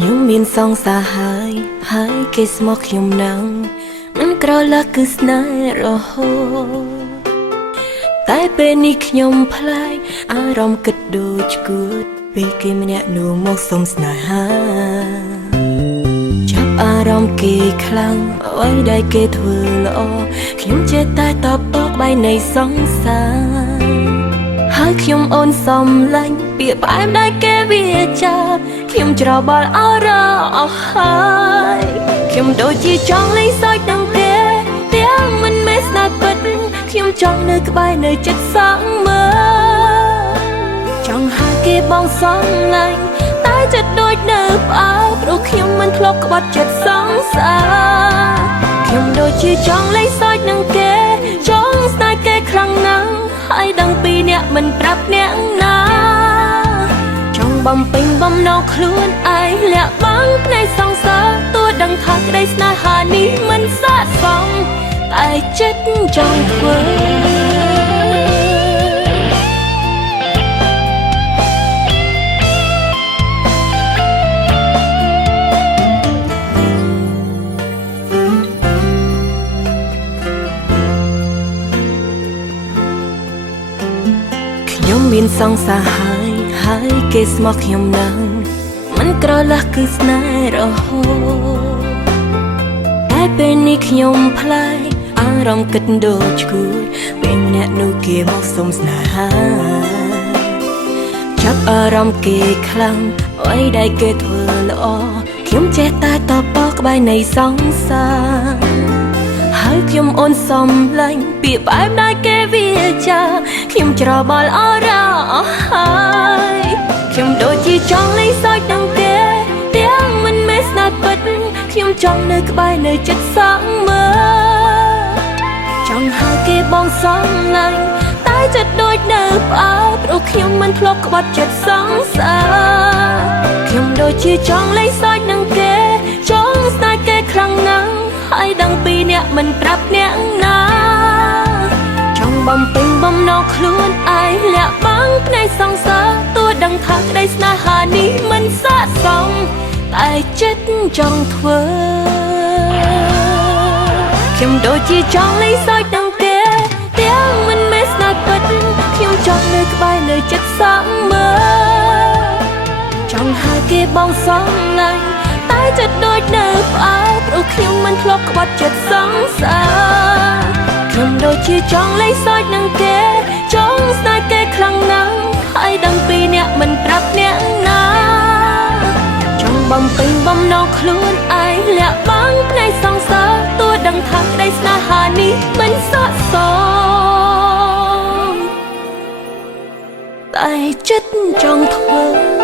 ខ្ញុំមានសង្សារហើយគេស្មោះខ្ញុំនឹងមិនក្រឡាគឺស្នេហ៍រហូតតែពេលនេះខ្ញុំផ្លាយអារម្មណ៍គិតដូចគួតពេលគេម្នាក់នោះមកសុំស្នេហាចាប់អារម្មណ៍គេខ្លាំងអ្វីដែលគេធ្វើល្អខ្ញុំចេះតែតបតក្បែរនៃសង្សារហើយខ្ញុំអូនសំឡាញ់ពាក្យផ្អែមដែលគេវាចាខ្ញុំច្របល់អរអស់ហើយខ្ញុំដូចជាចង់លេងសើចនឹងគេទាំងមិនមែនស្នេហ៍ពិតខ្ញុំចង់នៅក្បែរនៅចិត្តសងមើលចង់ហៅគេបងសំឡាញ់តែចិត្តដូចនៅផ្អើលព្រោះខ្ញុំមិនធ្លាប់ក្បត់ចិត្តសងសារខ្ញុំដូចជាចង់លេងសើចនឹងគេចង់ស្នេហ៍គេខ្លាំងណាស់ហើយដឹងពីអ្នកមិនប្រាប់អ្នកណាចង់បំពេញបំណងខ្លួនឯងលាក់បាំងភ្នែកសងសើទោះដឹងថាក្តីស្នេហានេះមិនស័ក្តិសមតែចិត្តចង់ធ្វើខ្ញុំមានសង្សារហើយគេស្មោះខ្ញុំនឹងមិនក្រឡាស់គឺស្នេហ៍រហូតតែពេលនេះខ្ញុំផ្លាយអារម្មណ៍គិតដូចឈួតពេលម្នាក់នោះគេមកសុំស្នេហាចាប់អារម្មណ៍គេខ្លាំងអ្វីដែលគេធ្វើល្អខ្ញុំចេះតែតបក្បែរនៃសង្សារហើយខ្ញុំអូនសំឡាញ់ពាក្យផ្អែមដែលគេវាចាខ្ញុំច្របល់អរអស់ហើយខ្ញុំដូចជាចង់លេងសើចនឹងគេទាំងមិនមែនស្នេហ៍ពិតខ្ញុំចង់នៅក្បែរនៅចិត្តសងមើលចង់ហៅគេបងសំឡាញ់តែចិត្តដូចនៅផ្អើលព្រោះខ្ញុំមិនធ្លាប់ក្បត់ចិត្តសងសារខ្ញុំដូចជាចង់លេងសើចនឹងគេចង់ស្នេហ៍គេខ្លាំងណាស់ហើយដឹងពីអ្នកមិនប្រាប់អ្នកណាចង់បំពេញបំណងខ្លួនឯងលាក់បាំងភ្នែកសងសើទោះដឹងថាក្តីស្នេហានេះមិនស័ក្តិសមតែចិត្តចង់ធ្វើខ្ញុំដូចជាចង់លេងសើចនឹងគេទាំងមិនមែនស្នេហ៍ពិតខ្ញុំចង់នៅក្បែរនៅចិត្តសងមើលចង់ហៅគេបងសំឡាញ់តែចិត្តដូចនៅផ្អើលព្រោះខ្ញុំមិនធ្លាប់ក្បត់ចិត្តសងសារខ្ញុំដូចជាចង់លេងសើចនឹងគេចង់ស្នេហ៍គេខ្លាំងណាស់ហើយដឹងពីអ្នកមិនប្រាប់អ្នកណាចង់បំពេញបំណងខ្លួនឯងលាក់បាំងភ្នែកសងសើទោះដឹងថាក្តីស្នេហានេះមិនស័ក្តិសមតែចិត្តចង់ធ្វើ